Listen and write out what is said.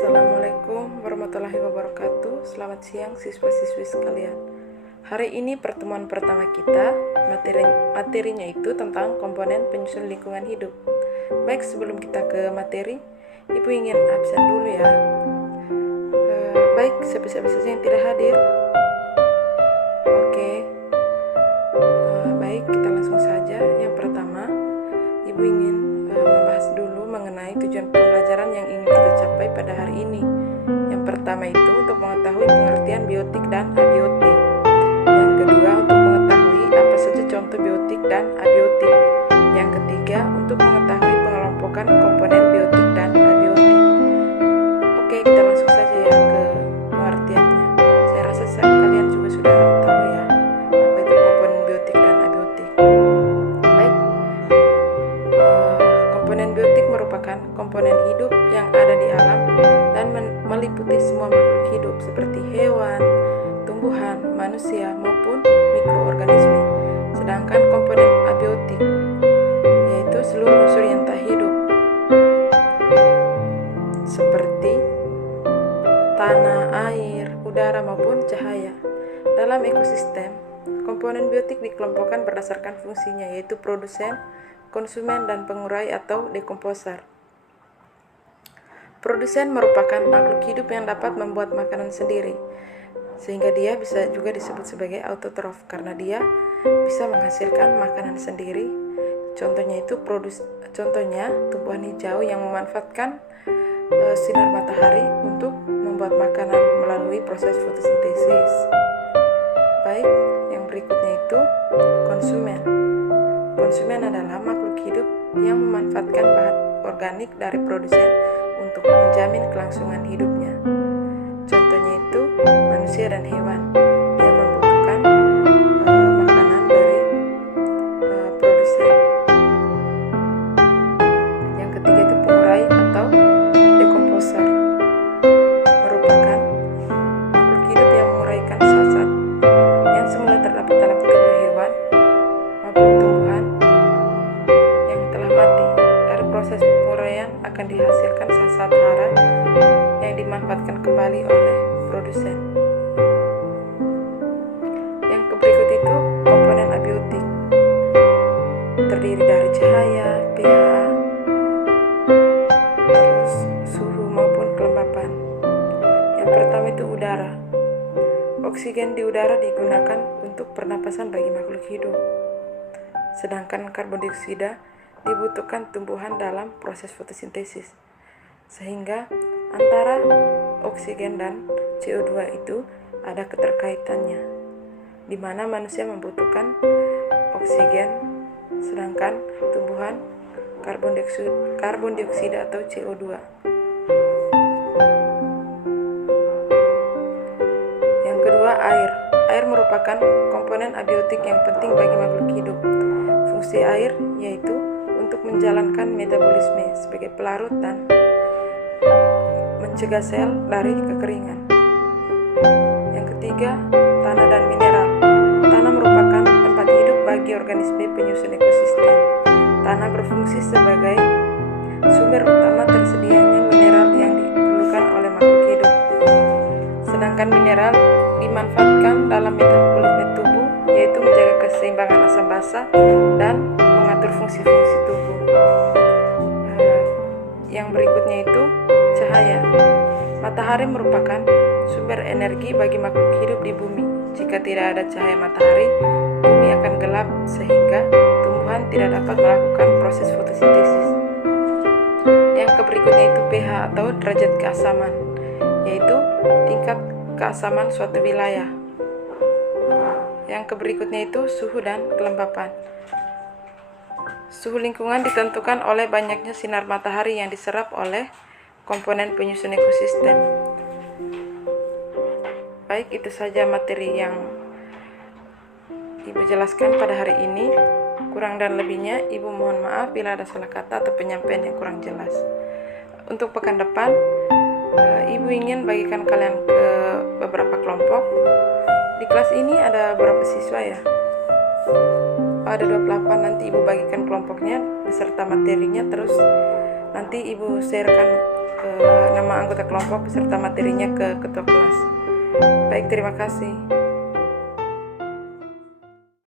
Assalamualaikum warahmatullahi wabarakatuh. Selamat siang siswa-siswi sekalian. Hari ini pertemuan pertama kita, materinya itu tentang komponen penyusun lingkungan hidup. Baik, sebelum kita ke materi, Ibu ingin absen dulu ya. Baik, siapa-siapa saja yang tidak hadir? Oke. Baik, kita langsung saja. Yang pertama, Ibu ingin membahas dulu mengenai tujuan pembelajaran yang ingin kita capai pada hari ini. Yang pertama itu untuk mengetahui pengertian biotik dan abiotik. Yang kedua untuk mengetahui apa saja contoh biotik dan abiotik. Yang ketiga untuk mengetahui pengelompokan komponen biotik dan abiotik. Oke, kita langsung saja ya ke pengertiannya. Saya rasa kalian juga sudah tahu ya apa itu komponen biotik dan abiotik. Baik, komponen biotik merupakan komponen hidup yang ada di alam dan meliputi semua makhluk hidup seperti hewan, tumbuhan, manusia maupun mikroorganisme. Sedangkan komponen abiotik yaitu seluruh unsur yang tak hidup seperti tanah, air, udara maupun cahaya. Dalam ekosistem, komponen biotik dikelompokkan berdasarkan fungsinya yaitu produsen, konsumen, dan pengurai atau dekomposer. Produsen merupakan makhluk hidup yang dapat membuat makanan sendiri, sehingga dia bisa juga disebut sebagai autotrof karena dia bisa menghasilkan makanan sendiri. Contohnya tumbuhan hijau yang memanfaatkan sinar matahari untuk membuat makanan melalui proses fotosintesis. Baik, yang berikutnya itu konsumen. Konsumen adalah makhluk hidup yang memanfaatkan bahan organik dari produsen untuk menjamin kelangsungan hidupnya. Contohnya itu manusia dan hewan. Dia membutuhkan makanan dari produsen. Yang ketiga itu pengurai atau dekomposer. Merupakan makhluk hidup yang menguraikan zat-zat yang semula terdapat dalam tubuh hewan maupun tumbuhan yang telah mati. Dari proses penguraian akan dihasilkan zat-zat hara yang dimanfaatkan kembali oleh produsen. Yang berikut itu komponen abiotik. Terdiri dari cahaya, pH, terus suhu maupun kelembapan. Yang pertama itu udara. Oksigen di udara digunakan untuk pernapasan bagi makhluk hidup. Sedangkan karbon dioksida dibutuhkan tumbuhan dalam proses fotosintesis. Sehingga antara oksigen dan CO2 itu ada keterkaitannya, di mana manusia membutuhkan oksigen, sedangkan tumbuhan karbon dioksida atau CO2. Yang kedua, air. Air merupakan komponen abiotik yang penting bagi makhluk hidup. Fungsi air yaitu untuk menjalankan metabolisme sebagai pelarut dan mencegah sel dari kekeringan. Yang ketiga, tanah dan mineral. Tanah merupakan tempat hidup bagi organisme penyusun ekosistem. Tanah berfungsi sebagai sumber utama tersedianya mineral yang diperlukan oleh makhluk hidup. Sedangkan mineral dimanfaatkan dalam metabolisme tubuh, yaitu menjaga keseimbangan asam basa dan mengatur fungsi-fungsi tubuh. Yang berikutnya itu cahaya. Matahari merupakan sumber energi bagi makhluk hidup di bumi. Jika tidak ada cahaya matahari, bumi akan gelap sehingga tumbuhan tidak dapat melakukan proses fotosintesis. Yang berikutnya itu pH atau derajat keasaman, yaitu tingkat keasaman suatu wilayah. Yang berikutnya itu suhu dan kelembapan. Suhu lingkungan ditentukan oleh banyaknya sinar matahari yang diserap oleh komponen penyusun ekosistem. Baik, itu saja materi yang Ibu jelaskan pada hari ini. Kurang dan lebihnya Ibu mohon maaf bila ada salah kata atau penyampaian yang kurang jelas. Untuk pekan depan, Ibu ingin bagikan kalian ke beberapa kelompok. Di kelas ini ada berapa siswa ya? Ada 28. Nanti Ibu bagikan kelompoknya beserta materinya, terus nanti Ibu sharekan nama anggota kelompok beserta materinya ke ketua kelas. Baik, terima kasih.